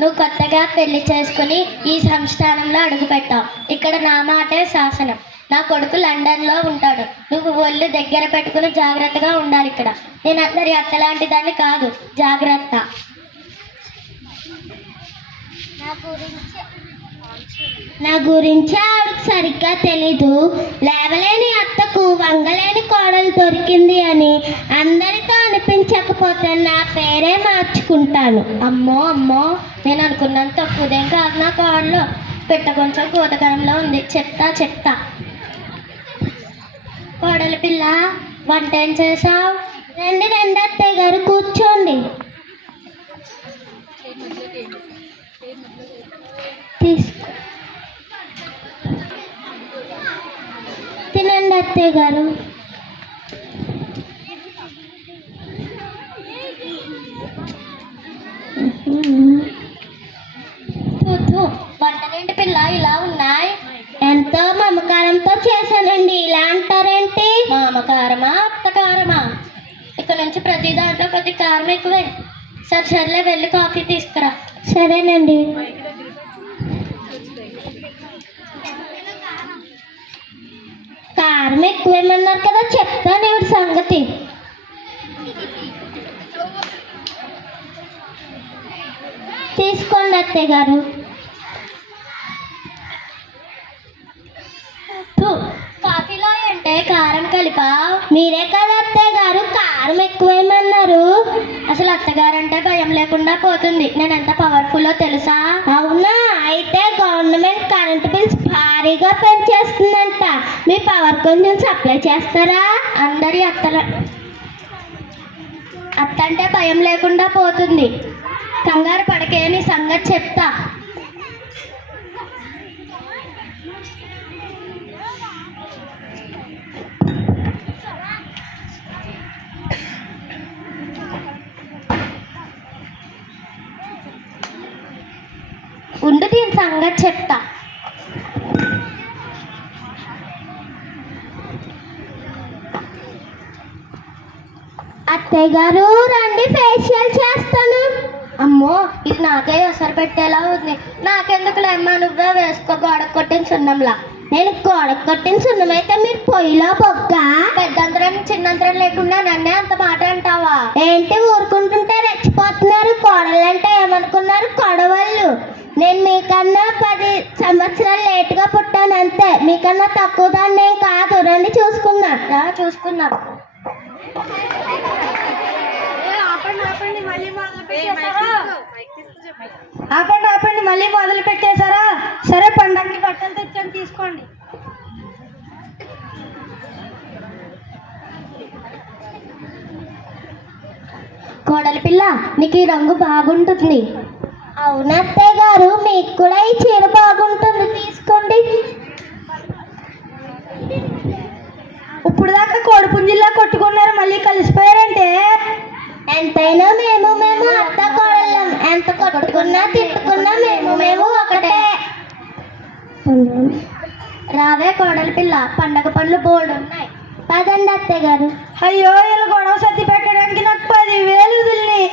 నువ్వు కొత్తగా పెళ్లి చేసుకుని ఈ సంస్థానంలో అడుగుపెట్టావు. ఇక్కడ నా మాటే శాసనం. నా కొడుకు లండన్లో ఉంటాడు. నువ్వు ఒళ్ళు దగ్గర పెట్టుకుని జాగ్రత్తగా ఉండాలి. ఇక్కడ నేను అందరి అత్తలాంటి దాన్ని కాదు. జాగ్రత్త. నా గురించి ఆవిడకి సరిగ్గా తెలీదు. లేవలేని అత్తకు వంగలేని కోడలు దొరికింది అని అందరితో అనిపించకపోతే నా పేరే మార్చుకుంటాను. అమ్మో అమ్మో, నేను అనుకున్నంత తక్కువదేం కాదు. నా కోడలు పిట్ట కొంచెం కూతకరంలో ఉంది. చెప్తా. కోడలి పిల్ల, వంట ఏం చేసావు? రండి అత్తయ్య గారు, కూర్చోండి. తీసుకో, తినండి అత్తయ్య గారు. వంటలేంటి పిల్ల ఇలా ఉన్నాయి? ఎంతో మమకారంతో చేశానండి. ఇలా అంటారేంటి? మమకారమా అత్తకారమా? ఇక్కడ నుంచి ప్రతి దాంట్లో కొద్ది కారం ఎక్కువే. సర్లే, వెళ్ళి కాఫీ తీసుకురా. సరేనండి. కారం ఎక్కువేమన్నారు కదా, చెప్తాను ఇవి సంగతి. తీసుకోండి అత్తయ్య గారు. కాఫీలో అంటే కారం కలిపా? మీరే కదా అత్తయ్య గారు కారం ఎక్కువేమన్నారు. అసలు అత్తగారు అంటే భయం లేకుండా పోతుంది. నేను ఎంత పవర్ఫుల్లో తెలుసా? అవునా? అయితే గవర్నమెంట్ కరెంట్ బిల్స్ భారీగా పెంచేస్తుందంట. మీ పవర్ కొంచెం సప్లై చేస్తారా? అందరి అత్త అంటే భయం లేకుండా పోతుంది. కంగారు పడకే, నీ సంగతి చెప్తా. ఉండు, దీని సంగతి చెప్తా. అత్తయ్య గారు రండి, ఫేషియల్ చేస్తాను. అమ్మో, ఇది నాకే అసలు పెట్టేలా ఉంది. నాకెందుకులేమ్మా, నువ్వే వేసుకో. గోడ కొట్టిన సున్నంలా. నేను గోడ కొట్టిన సున్నం అయితే మీరు పొయ్యిలో బొగ్గ. పెద్దంతరం చిన్నంతరం లేకుండా నన్నే అంత మాట అంటావా? ఏంటి ఊరుకుంటుంటే రెచ్చిపోతున్నారు? కోడలంటే ఏమనుకున్నారు? కొడవళ్ళు. నేను మీకన్నా 10 సంవత్సరాలు లేటుగా పుట్టాను అంతే. మీకన్నా తక్కువ దాన్ని ఏం కాదు. రండి చూసుకున్నా. ఆపండి, మళ్ళీ మొదలు పెట్టేశారా? సరే, పండగకి బట్టలు తెచ్చాను, తీసుకోండి. కోడలి పిల్ల, నీకు ఈ రంగు బాగుంటుంది. అవును అత్తయ్య గారు, మీకు కూడా ఈ చీర బాగుంటుంది, తీసుకోండి. ఇప్పుడు దాకా కోడి పుంజిల్లా కొట్టుకున్నారు, మళ్ళీ కలిసిపోయారంటే? ఎంతైనా మేము అత్త కోడళ్ళం. ఎంత కొట్టుకున్నా తిట్టుకున్నా మేము ఒకటే. రావే కోడలి పిల్ల, పండగ పనులు బోర్డు ఉన్నాయి. పదండి అత్తయ్య గారు. అయ్యో, ఇలా గొడవ సర్ది పెట్టడానికి నాకు 10,000 వదిలినాయి.